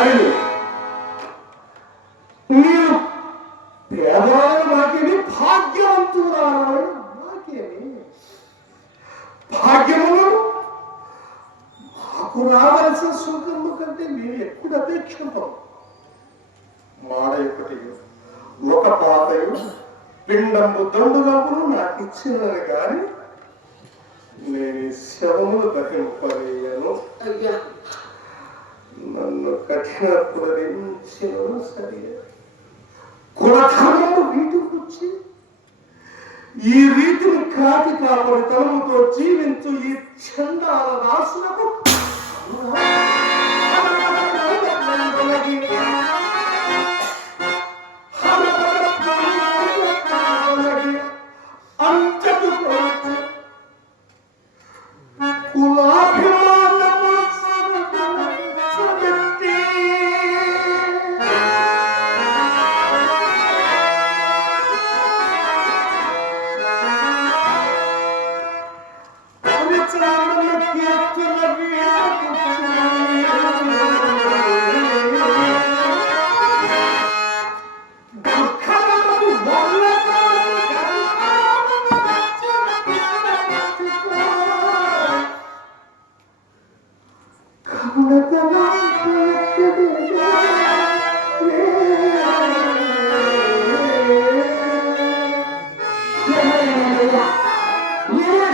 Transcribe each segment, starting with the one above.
మారేడు మీరు పేదవాళ్ళు నాకేమి భాగ్యవంతురాలు నాకేమి? భాగ్యములు మాకు రావలసిన సుఖము కంటే మేము ఎక్కువ అపేక్షింటాం మాడ ఒకటి ఒక పాతయు పిండము దండులప్పుడు నాకు ఇచ్చినది కానీ నేను శవములు దహింపలేయను అయ్యా. నన్ను కఠినపురించిన సరే కులధర్మము వీటికి వచ్చి ఈ రీతిని కాటి కాపడి తలముతో జీవించు ఈ చందాల రాసులకు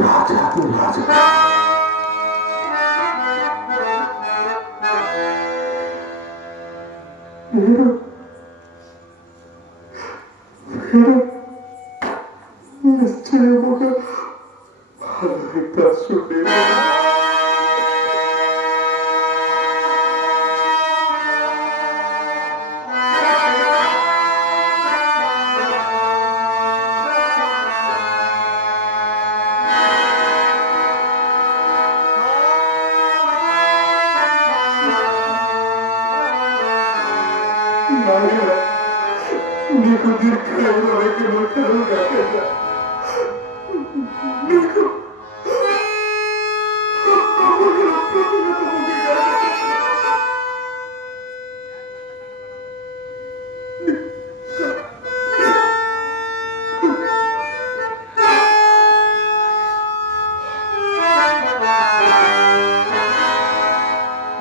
야지 하긴 야지 이름 이름 늙으려고 왜 이렇게 못하는 것 같아. 늙으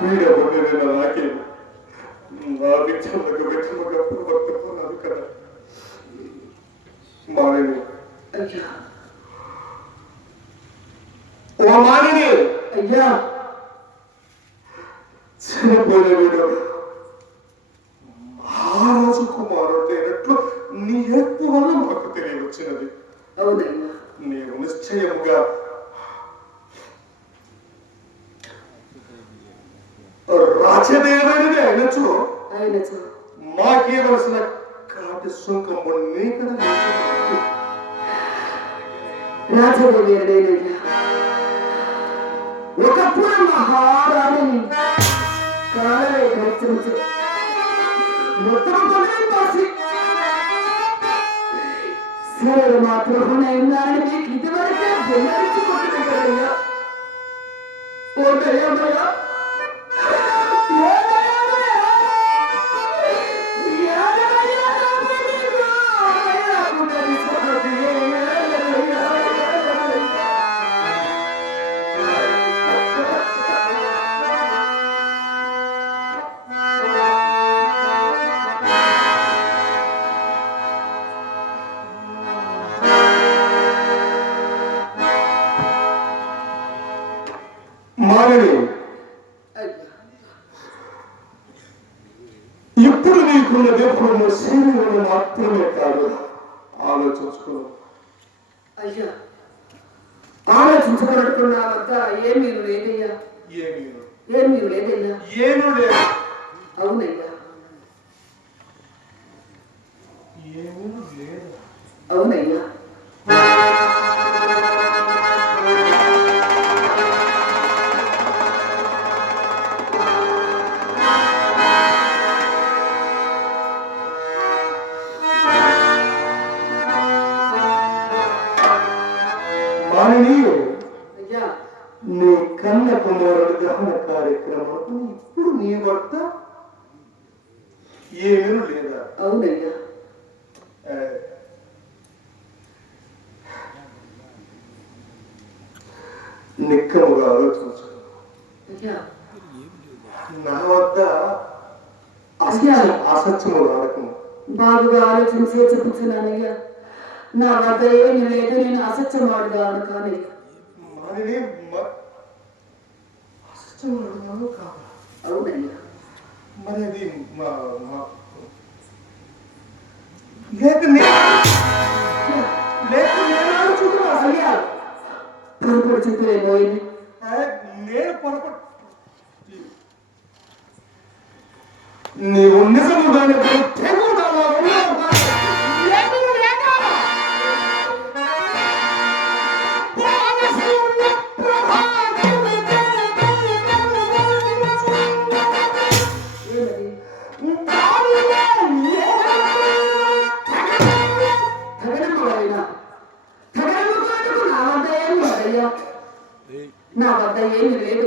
우리가 보내는 아기 아들 참나 그거 참나가 풀어박도 뻔하니까 అయ్యా ఓ మారిని అయ్యా చనిపోయిన వీడు మహారాజు కుమారుడు అయినట్లు నీ ఎత్తు వల్ల మాకు తెలియవచ్చినది నీవు నిశ్చయముగా రాజదేవుడిని అయినచో ఆయన చూ మాకేవలసిన కాటి సుంకము నీకడ రాజదేవేరుడైనయ్యా ఒకప్పుడు మహారాణిని కాలమే ఖర్చించి మొత్తం కొనే పాసి శరీర మాతృహునైనారని మీకు ఇదివరకే వివరించుకుంటుంది కదయ్యా ఓ దయ్యమయ్యా ఆలోచించబడుతున్న వద్ద ఏమీ లేదయ్యా ఏమీ ఏమీ లేదయ్యా ఏమీ లేదు. అవునయ్యా. కార్యక్రమం ఇప్పుడు నీ భర్త ఏమీ లేదా అవునయ్యా ఏ, నిక్కముగా ఆలోచించు అయ్యా నా వద్ద అసత్యం అసత్యము వాడకము బాగుగా ఆలోచించి చెప్పుతున్నానయ్యా నా వద్ద ఏమీ లేదు నేను అసత్యమాడుగా అనుకానయ్యా వారిని మ- అసత్యం వాడుతున్నాను కాదా అవునయ్యా మరి అది మా మా లేక నేను లేక నేను ఆలోచించుకున్నా అసలు అయ్యా పొరపాటు చెప్పలే పోయింది ఏ, నేను పొరపాటు నీవు నిజముగానే నా వద్ద ఏమి లేదు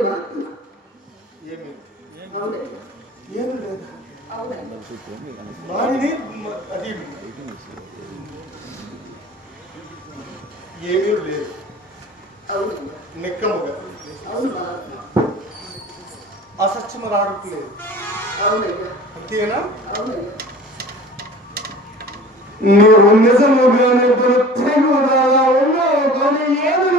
ఏమి? లేదు. నిక్కముగా. అసత్యము రావట్లేదు అంతేనా? అవునయ్యా నీవు నిజముగానే తెగుదాగా ఉన్నావు కానీ ఏమి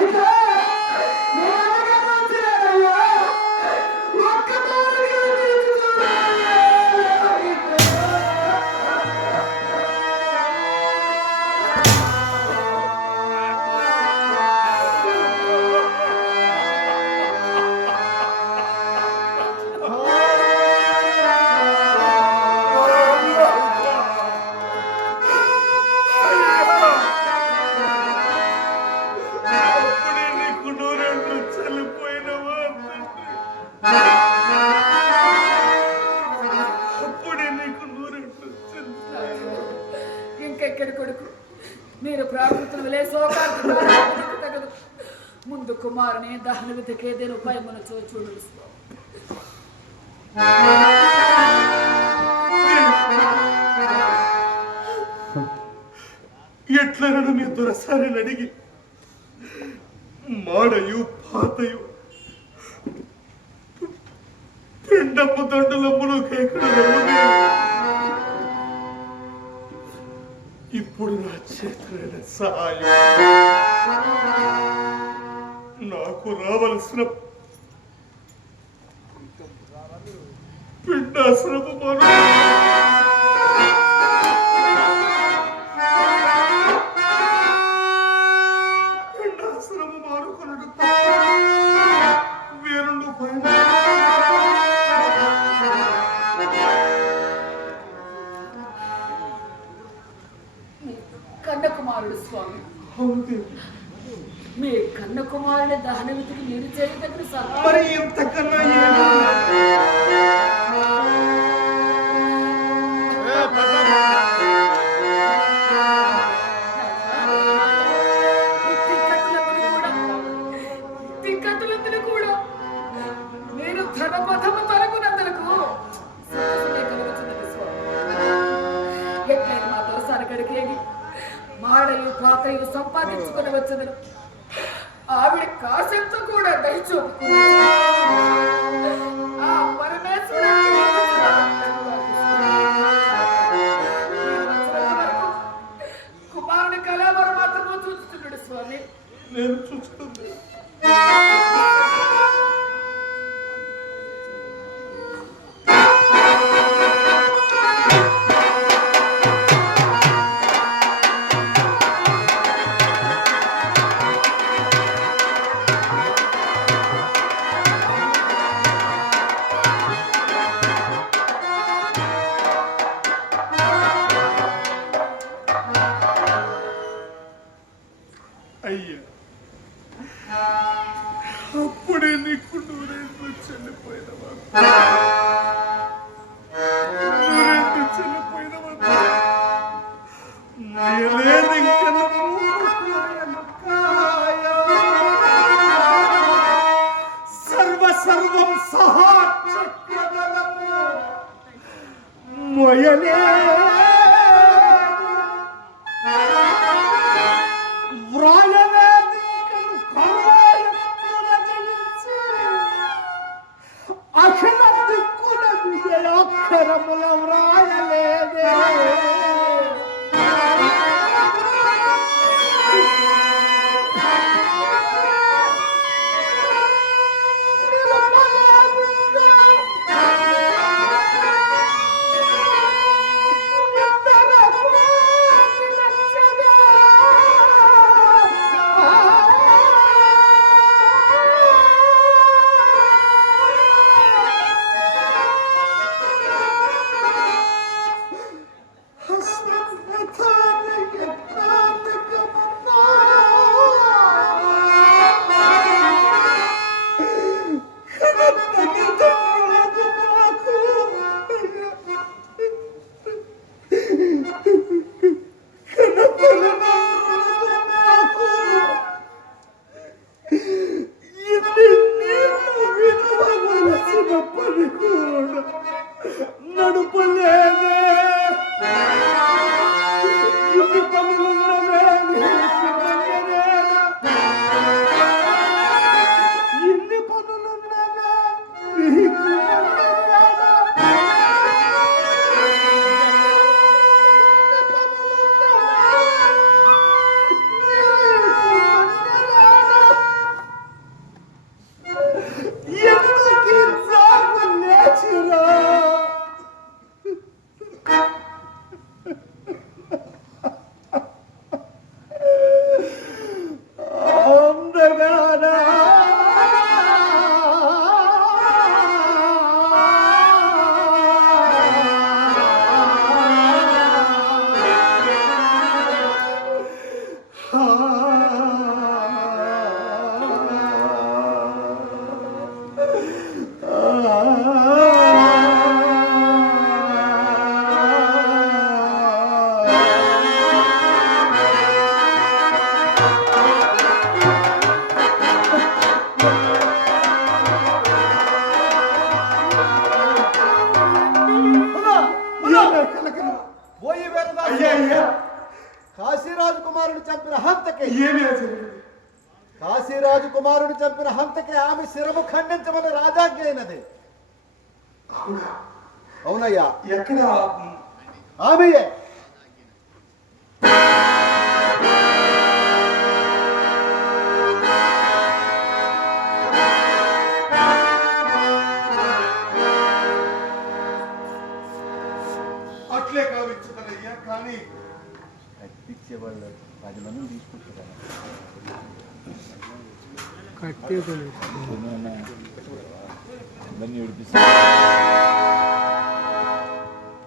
Amen. తగనులే శోకార్తి తగదు. ముందు కుమారుని దహన విధికేదేను భయమును చూడు. ఎట్లనడు నీ దురసారిని అడిగి? మాడయు పాతయు. పిండపు దండులమ్మును కేకడు చేతులైన సహాయం నాకు రావలసిన పిండాశ్రము మరో కన్న కుమారుడు స్వామి. మీ కన్న కుమారుని దహన విధికి మీరు చేయదగిన సహాయం సంపాదించుకుని వచ్చేదను. ఆవిడ కాసంతో కూడా దయచూపు Amen.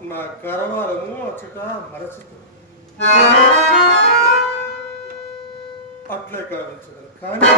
నా కరవాలను అచ్చట మరచుతుంది అట్లే కావించగల కానీ